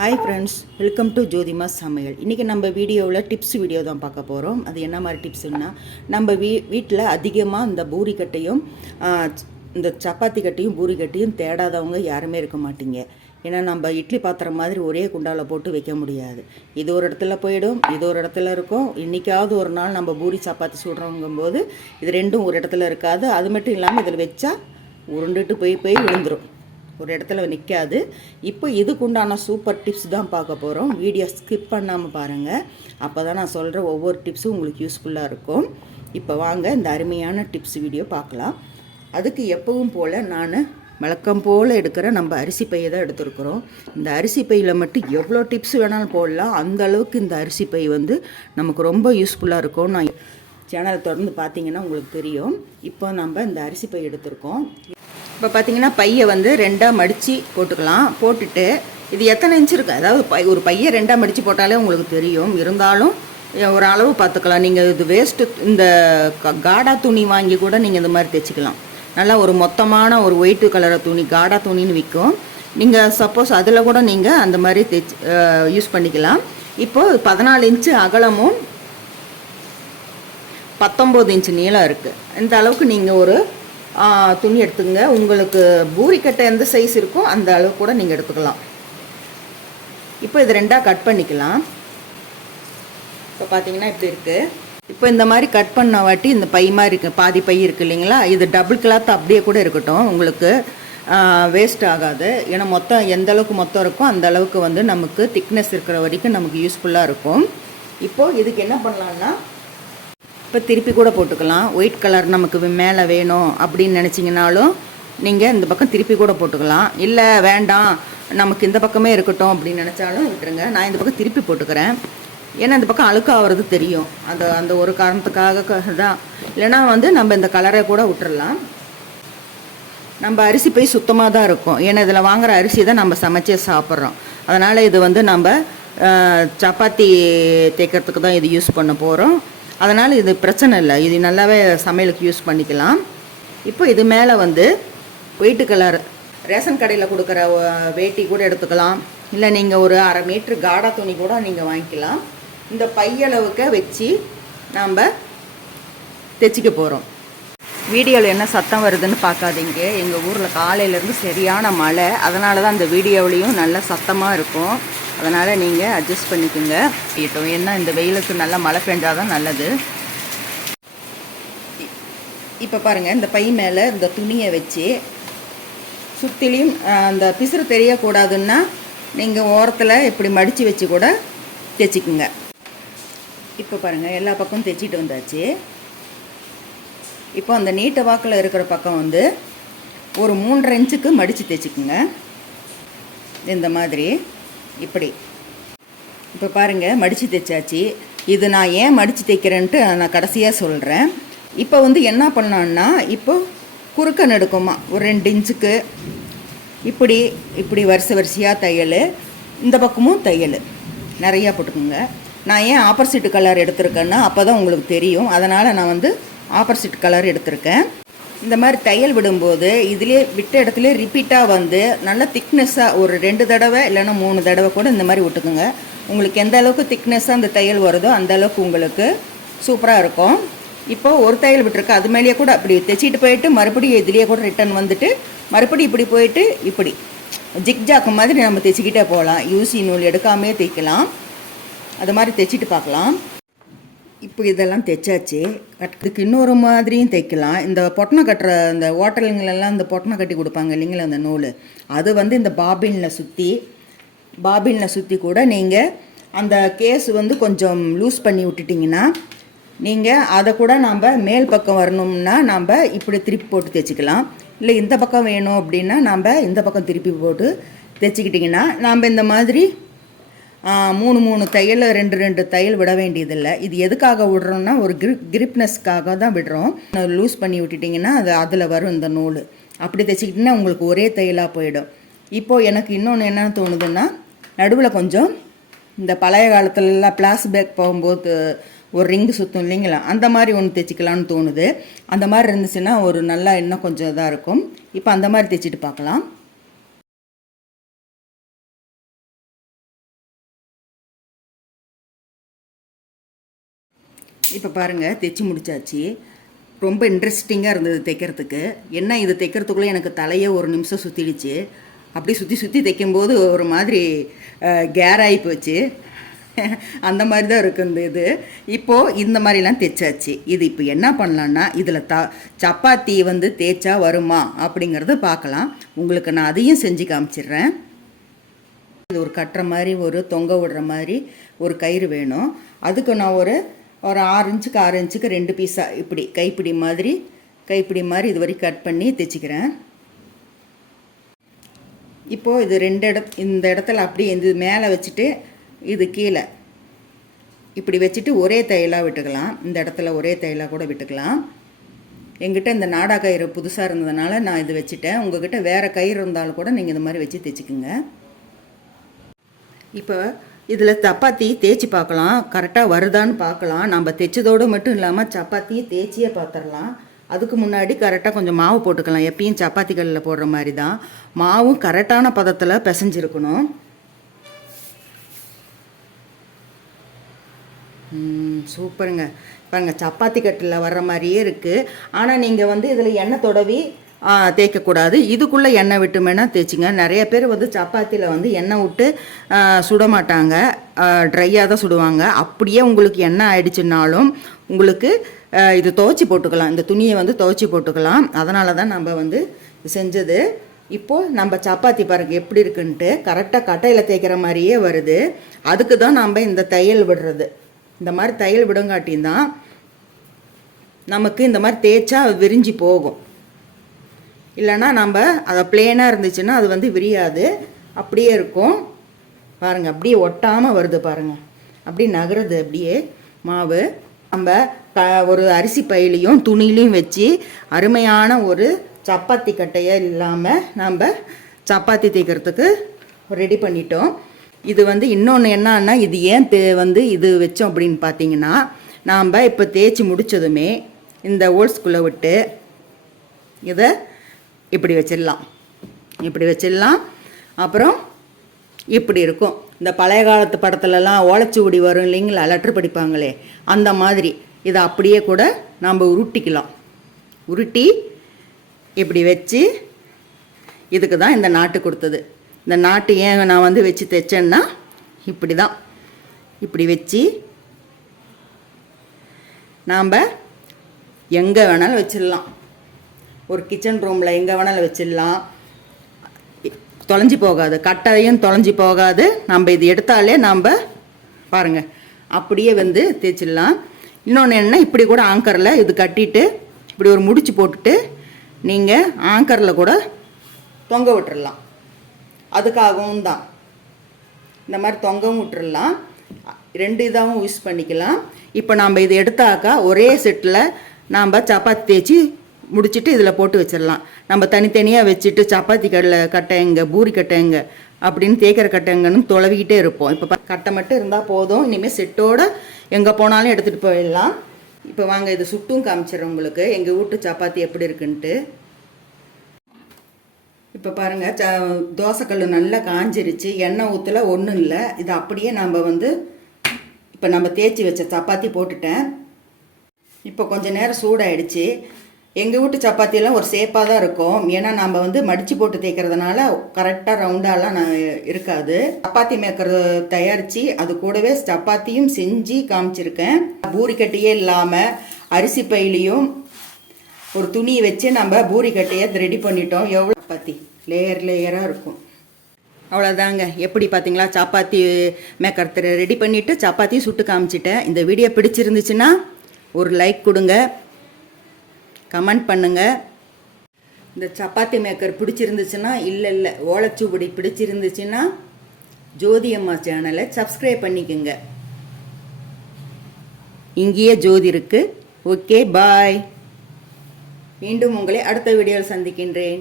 Hi friends, welcome to ஜோதிமா சமையல். இன்றைக்கி நம்ம வீடியோவில் டிப்ஸ் வீடியோ தான் பார்க்க போகிறோம். அது என்ன மாதிரி டிப்ஸுன்னா, நம்ம வீட்டில் அதிகமாக இந்த பூரிக்கட்டையும் இந்த சப்பாத்தி கட்டையும் பூரிக்கட்டையும் தேடாதவங்க யாருமே இருக்க மாட்டீங்க. ஏன்னா நம்ம இட்லி பாத்திரம் மாதிரி ஒரே குண்டாவில் போட்டு வைக்க முடியாது. இது ஒரு இடத்துல போயிடும், இது ஒரு இடத்துல இருக்கும். இன்றைக்காவது ஒரு நாள் நம்ம பூரி சப்பாத்தி சுடுறோங்கும்போது இது ரெண்டும் ஒரு இடத்துல இருக்காது. அது மட்டும் இல்லாமல் இதில் வச்சா உருண்டுட்டு போய் விழுந்துடும், ஒரு இடத்துல நிற்காது. இப்போ இதுக்குண்டான சூப்பர் டிப்ஸ் தான் பார்க்க போகிறோம். வீடியோ ஸ்கிப் பண்ணாமல் பாருங்கள். அப்போ தான் நான் சொல்கிற ஒவ்வொரு டிப்ஸும் உங்களுக்கு யூஸ்ஃபுல்லாக இருக்கும். இப்போ வாங்க இந்த அருமையான டிப்ஸ் வீடியோ பார்க்கலாம். அதுக்கு எப்பவும் போல் நான் வழக்கம் போல் எடுக்கிற நம்ம அரிசி பையை தான் எடுத்துருக்குறோம். இந்த அரிசி பையில் மட்டும் எவ்வளோ டிப்ஸ் வேணாலும் போடலாம். அந்த அளவுக்கு இந்த அரிசி பை வந்து நமக்கு ரொம்ப யூஸ்ஃபுல்லாக இருக்கும். நான் சேனலை தொடர்ந்து பார்த்தீங்கன்னா உங்களுக்கு தெரியும். இப்போ நம்ம இந்த அரிசி பை எடுத்திருக்கோம். இப்போ பார்த்திங்கன்னா பையை வந்து ரெண்டாக மடித்து போட்டுக்கலாம். போட்டுட்டு இது எத்தனை இன்ச்சு இருக்குது, அதாவது ஒரு பையை ரெண்டாக மடித்து போட்டாலே உங்களுக்கு தெரியும். இருந்தாலும் ஒரு அளவு பார்த்துக்கலாம். நீங்கள் இது வேஸ்ட்டு இந்த காடா துணி வாங்கி கூட நீங்கள் இந்த மாதிரி தைச்சிக்கலாம். நல்லா ஒரு மொத்தமான ஒரு ஒயிட்டு கலரை துணி காடா துணின்னு விற்கும். நீங்கள் சப்போஸ் அதில் கூட நீங்கள் அந்த மாதிரி யூஸ் பண்ணிக்கலாம். இப்போது 14 இன்ச்சு அகலமும் 19 இன்ச்சு நீளம் இருக்குது. இந்த அளவுக்கு நீங்கள் ஒரு துணி எடுத்துங்க. உங்களுக்கு பூரிக்கட்டை எந்த சைஸ் இருக்கோ அந்த அளவு கூட நீங்கள் எடுத்துக்கலாம். இப்போ இது ரெண்டாக கட் பண்ணிக்கலாம். இப்போ பார்த்தீங்கன்னா இப்படி இருக்குது. இப்போ இந்த மாதிரி கட் பண்ண வாட்டி இந்த பை மாதிரி இருக்குது, பாதி பை இருக்குது இல்லைங்களா, இது டபுள் கிளாத் அப்படியே கூட இருக்கட்டும், உங்களுக்கு வேஸ்ட் ஆகாது. ஏன்னா மொத்தம் எந்த அளவுக்கு மொத்தம் இருக்கோ அந்த அளவுக்கு வந்து நமக்கு திக்னஸ் இருக்கிற வரைக்கும் நமக்கு யூஸ்ஃபுல்லாக இருக்கும். இப்போது இதுக்கு என்ன பண்ணலான்னா, இப்போ திருப்பி கூட போட்டுக்கலாம். ஒயிட் கலர் நமக்கு மேலே வேணும் அப்படின்னு நினச்சிங்கனாலும் நீங்கள் இந்த பக்கம் திருப்பி கூட போட்டுக்கலாம். இல்லை வேண்டாம் நமக்கு இந்த பக்கமே இருக்கட்டும் அப்படின்னு நினச்சாலும் விட்டுருங்க. நான் இந்த பக்கம் திருப்பி போட்டுக்கிறேன். ஏன்னா இந்த பக்கம் அழுக்காகிறது தெரியும். அந்த ஒரு காரணத்துக்காக தான். இல்லைனா வந்து நம்ம இந்த கலரை கூட விட்டுறலாம். நம்ம அரிசி பை சுத்தமாக தான் இருக்கும். ஏன்னா இதில் வாங்குகிற அரிசி தான் நம்ம சமைச்சே சாப்பிட்றோம். அதனால் இது வந்து நம்ம சப்பாத்தி தேய்க்கிறதுக்கு தான் இது யூஸ் பண்ண போகிறோம். அதனால் இது பிரச்சனை இல்லை. இது நல்லாவே சமையலுக்கு யூஸ் பண்ணிக்கலாம். இப்போ இது மேலே வந்து ஒயிட்டு கலர் ரேஷன் கடையில் கொடுக்குற வேட்டி கூட எடுத்துக்கலாம். இல்லை நீங்கள் ஒரு 1/2 மீட்ரு காடா துணி கூட நீங்கள் வாங்கிக்கலாம். இந்த பையளவுக்கு வச்சு நாம் தைச்சிக்க போகிறோம். வீடியோவில் என்ன சத்தம் வருதுன்னு பார்க்காதீங்க. எங்கள் ஊரில் காலையிலேருந்து சரியான மழை. அதனால தான் அந்த வீடியோவிலையும் நல்ல சத்தமாக இருக்கும். அதனால் நீங்கள் அட்ஜஸ்ட் பண்ணிக்கோங்க. ஏன்னா இந்த வெயிலுக்கு நல்லா மழை பெஞ்சால் தான் நல்லது. இப்போ பாருங்கள், இந்த பை மேலே இந்த துணியை வச்சு சுற்றிலையும் அந்த பிசுறு தெரியக்கூடாதுன்னா நீங்கள் ஓரத்தில் இப்படி மடித்து வச்சு கூட தைச்சிக்குங்க. இப்போ பாருங்கள், எல்லா பக்கமும் தைச்சிட்டு வந்தாச்சு. இப்போ அந்த நீட்ட வாக்கில் இருக்கிற பக்கம் வந்து ஒரு 3.5 இன்ச்சுக்கு மடித்து தைச்சிக்குங்க. இந்த மாதிரி இப்படி. இப்போ பாருங்கள், மடித்து தைச்சாச்சு. இது நான் ஏன் மடித்து தைக்கிறேன்ட்டு நான் கடைசியாக சொல்கிறேன். இப்போ வந்து என்ன பண்ணோன்னா, இப்போ குறுக்க நடுக்குமா ஒரு 2 இன்ச்சுக்கு இப்படி வரிசையாக தையல், இந்த பக்கமும் தையல் நிறையா போட்டுக்கோங்க. நான் ஏன் ஆப்போசிட் கலர் எடுத்திருக்கேன்னா அப்போ தான் உங்களுக்கு தெரியும். அதனால் நான் வந்து ஆப்போசிட் கலர் எடுத்திருக்கேன். இந்த மாதிரி தையல் விடும்போது இதிலே விட்ட இடத்துல ரிப்பீட்டாக வந்து நல்ல திக்னஸ்ஸாக ஒரு 2 தடவை இல்லைன்னா 3 தடவை கூட இந்த மாதிரி விட்டுக்குங்க. உங்களுக்கு எந்த அளவுக்கு திக்னஸ்ஸாக அந்த தையல் வருதோ அந்த அளவுக்கு உங்களுக்கு சூப்பராக இருக்கும். இப்போது ஒரு தையல் விட்டுருக்கு, அது மேலேயே கூட அப்படி தைச்சிட்டு போயிட்டு மறுபடியும் இதுலேயே கூட ரிட்டன் வந்துட்டு மறுபடியும் இப்படி போயிட்டு இப்படி ஜிக்ஜாக்கு மாதிரி நம்ம தைச்சிக்கிட்டே போகலாம். யூசி நூல் எடுக்காமே தைக்கலாம். அது மாதிரி தைச்சிட்டு பார்க்கலாம். இப்போ இதெல்லாம் தைச்சாச்சு. அதுக்கு இன்னொரு மாதிரியும் தைக்கலாம். இந்த பொட்டனை கட்டுற இந்த ஹோட்டலுங்களெல்லாம் இந்த பொட்டனை கட்டி கொடுப்பாங்க இல்லைங்களா, அந்த நூல், அது வந்து இந்த பாபினில் சுற்றி கூட நீங்கள் அந்த கேஸ் வந்து கொஞ்சம் லூஸ் பண்ணி விட்டுட்டிங்கன்னா நீங்கள் அதை கூட நம்ம மேல் பக்கம் வரணும்னா நம்ம இப்படி திருப்பி போட்டு தைச்சிக்கலாம். இல்லை இந்த பக்கம் வேணும் அப்படின்னா நம்ம இந்த பக்கம் திருப்பி போட்டு தைச்சிக்கிட்டிங்கன்னா நம்ம இந்த மாதிரி 3 தையல் 2 தையல் விட வேண்டியதில்லை. இது எதுக்காக விடுறோம்னா ஒரு கிரிப்னஸ்க்காக தான் விடுறோம். லூஸ் பண்ணி விட்டுட்டிங்கன்னா அதில் வரும் இந்த நூல். அப்படி தைச்சிக்கிட்டிங்கன்னா உங்களுக்கு ஒரே தையலாக போயிடும். இப்போது எனக்கு இன்னொன்று என்ன தோணுதுன்னா, நடுவில் கொஞ்சம் இந்த பழைய காலத்துலலாம் பிளாஸ் பேக் போகும்போது ஒரு ரிங்கு சுற்றும் இல்லைங்களா, அந்த மாதிரி ஒன்று தைச்சிக்கலான்னு தோணுது. அந்த மாதிரி இருந்துச்சுன்னா ஒரு நல்லா இன்னும் கொஞ்சம் இதாக இருக்கும். இப்போ அந்த மாதிரி தைச்சிட்டு பார்க்கலாம். இப்போ பாருங்கள் தைச்சி முடிச்சாச்சு. ரொம்ப இன்ட்ரெஸ்டிங்காக இருந்தது தைக்கிறதுக்கு. என்ன இது தைக்கிறதுக்குள்ளே எனக்கு தலையே ஒரு நிமிஷம் சுற்றிடுச்சு. அப்படி சுற்றி சுற்றி தைக்கும்போது ஒரு மாதிரி கேர் ஆகி போச்சு. அந்த மாதிரி தான் இருக்குது இந்த இது. இப்போது இந்த மாதிரிலாம் தைச்சாச்சு. இது இப்போ என்ன பண்ணலான்னா இதில் சப்பாத்தி வந்து தேய்ச்சா வருமா அப்படிங்கிறத பார்க்கலாம். உங்களுக்கு நான் அதையும் செஞ்சு காமிச்சிடுறேன். இது ஒரு கட்டுற மாதிரி ஒரு தொங்க விடுற மாதிரி ஒரு கயிறு வேணும். அதுக்கு நான் ஒரு 6 இன்ச்சுக்கு 6 இன்ச்சுக்கு 2 பீஸாக இப்படி கைப்பிடி மாதிரி இது வரைக்கும் கட் பண்ணி தைச்சிக்கிறேன். இப்போது இது இந்த இடத்துல அப்படியே இது மேலே வச்சுட்டு இது கீழே இப்படி வச்சுட்டு ஒரே தையலாக விட்டுக்கலாம். இந்த இடத்துல ஒரே தையலாக கூட விட்டுக்கலாம். எங்கிட்ட இந்த நாடா கயிறு புதுசாக இருந்ததுனால நான் இது வச்சுட்டேன். உங்கள்கிட்ட வேறு கயிறு இருந்தாலும் கூட நீங்கள் இந்த மாதிரி வச்சு தைச்சிக்குங்க. இப்போ இதில் சப்பாத்தி தேய்ச்சி பார்க்கலாம், கரெக்டாக வருதான்னு பார்க்கலாம். நம்ம தைச்சதோடு மட்டும் இல்லாமல் சப்பாத்தியை தேய்ச்சியே பார்த்துடலாம். அதுக்கு முன்னாடி கரெக்டாக கொஞ்சம் மாவு போட்டுக்கலாம். எப்பயும் சப்பாத்தி கல்லில் போடுற மாதிரி தான். மாவும் கரெக்டான பதத்தில் பிசைஞ்சிருக்கணும். சூப்பருங்க. பாருங்கள் சப்பாத்தி கட்டில் வர்ற மாதிரியே இருக்குது. ஆனால் நீங்கள் வந்து இதில் எண்ணெய் தடவி தேய்க்கக்கூடாது. இதுக்குள்ளே எண்ணெய் விட்டு வேணால் தேய்ச்சிங்க. நிறைய பேர் வந்து சப்பாத்தியில் வந்து எண்ணெய் விட்டு சுட மாட்டாங்க, ட்ரையாக தான் சுடுவாங்க. அப்படியே உங்களுக்கு எண்ணெய் ஆயிடுச்சுன்னாலும் உங்களுக்கு இது துவைச்சி போட்டுக்கலாம். இந்த துணியை வந்து துவைச்சி போட்டுக்கலாம். அதனால தான் நம்ம வந்து செஞ்சது. இப்போது நம்ம சப்பாத்தி பாருங்கள் எப்படி இருக்குன்ட்டு கரெக்டாக கட்டையில் தேய்க்கிற மாதிரியே வருது. அதுக்கு தான் நம்ம இந்த தையல் விடுறது. இந்த மாதிரி தையல் விடங்காட்டியும் தான் நமக்கு இந்த மாதிரி தேய்ச்சா விரிஞ்சு போகும். இல்லைன்னா நம்ம அதை பிளேனாக இருந்துச்சுன்னா அது வந்து விரியாது, அப்படியே இருக்கும். பாருங்கள் அப்படியே ஒட்டாமல் வருது பாருங்கள், அப்படி நகருது அப்படியே மாவு. நம்ம ஒரு அரிசி பையிலையும் துணிலையும் வச்சு அருமையான ஒரு சப்பாத்தி கட்டையை இல்லாமல் நம்ம சப்பாத்தி தேய்க்கிறதுக்கு ரெடி பண்ணிட்டோம். இது வந்து இன்னொன்று என்னன்னா, இது ஏன் வந்து இது வச்சோம் அப்படின்னு பார்த்தீங்கன்னா, நாம் இப்போ தேய்ச்சி முடித்ததுமே இந்த ஹோல்ஸ்குள்ளே விட்டு இதை இப்படி வச்சிடலாம். அப்புறம் இப்படி இருக்கும். இந்த பழைய காலத்து படத்துலலாம் ஓலைச்சுவடி வரும் இல்லைங்களா, லெட்ரு படிப்பாங்களே, அந்த மாதிரி இதை அப்படியே கூட நாம் உருட்டி இப்படி வச்சு, இதுக்கு தான் இந்த நாட்டு கொடுத்தது. இந்த நாட்டு ஏன் நான் வந்து வச்சு தைச்சேன்னா இப்படி தான், இப்படி வச்சு நாம் எங்கே வேணாலும் வச்சிடலாம். ஒரு கிச்சன் ரூமில் எங்கே வேணாலும் வச்சிடலாம். தொலைஞ்சி போகாது, கட்டையும் தொலைஞ்சி போகாது. நம்ம இது எடுத்தாலே நம்ம பாருங்கள் அப்படியே வந்து தேய்ச்சிடலாம். இன்னொன்று என்ன, இப்படி கூட ஆங்கரில் இது கட்டிட்டு இப்படி ஒரு முடிச்சு போட்டுட்டு நீங்கள் ஆங்கரில் கூட தொங்க விட்டுறலாம். அதுக்காகவும் தான் இந்த மாதிரி தொங்கவும் விட்டுறலாம். 2 இதாகவும் யூஸ் பண்ணிக்கலாம். இப்போ நாம் இது எடுத்தாக்கா ஒரே செட்டில் நாம் சப்பாத்தி தேய்ச்சி முடிச்சுட்டு இதில் போட்டு வச்சிடலாம். நம்ம தனித்தனியாக வச்சுட்டு சப்பாத்தி கட்டை எங்கே, பூரி கட்டை எங்கே அப்படின்னு தேய்க்கிற கட்டை எங்கன்னு தொலைவிக்கிட்டே இருப்போம். இப்போ கட்டை மட்டும் இருந்தால் போதும். இனிமேல் செட்டோடு எங்கே போனாலும் எடுத்துகிட்டு போயிடலாம். இப்போ வாங்க இது சுட்டும் காமிச்சிடுறேன் உங்களுக்கு எங்கள் வீட்டு சப்பாத்தி எப்படி இருக்குன்ட்டு. இப்போ பாருங்கள் தோசைக்கல் நல்லா காஞ்சிருச்சு, எண்ணெய் ஊற்றல, ஒன்றும் இல்லை. இது அப்படியே நம்ம வந்து இப்போ நம்ம தேய்ச்சி வச்ச சப்பாத்தி போட்டுட்டேன். இப்போ கொஞ்சம் நேரம் சூடாயிடுச்சு. எங்கள் வீட்டு சப்பாத்தியெல்லாம் ஒரு சேப்பாக தான் இருக்கும். ஏன்னா நம்ம வந்து மடித்து போட்டு தேய்க்கிறதுனால கரெக்டாக ரவுண்டாலாம் இருக்காது. சப்பாத்தி மேக்கர் தயாரித்து அது கூடவே சப்பாத்தியும் செஞ்சு காமிச்சிருக்கேன். பூரிக்கட்டையே இல்லாமல் அரிசி பையிலையும் ஒரு துணியை வச்சு நம்ம பூரிக்கட்டையை ரெடி பண்ணிட்டோம். எவ்வளோ சப்பாத்தி லேயராக இருக்கும். அவ்வளோதாங்க. எப்படி பார்த்தீங்களா, சப்பாத்தி மேக்கர் ரெடி பண்ணிவிட்டு சப்பாத்தியும் சுட்டு காமிச்சிட்டேன். இந்த வீடியோ பிடிச்சிருந்துச்சுன்னா ஒரு லைக் கொடுங்க, கமெண்ட் பண்ணுங்கள். இந்த சப்பாத்தி மேக்கர் பிடிச்சிருந்துச்சுன்னா இல்லை ஓலைச்சுவடி பிடிச்சிருந்துச்சுன்னா ஜோதி அம்மா சேனலை சப்ஸ்கிரைப் பண்ணிக்கோங்க. இங்கேயே ஜோதி இருக்குது. ஓகே, பாய். மீண்டும் உங்களை அடுத்த வீடியோவில் சந்திக்கின்றேன்.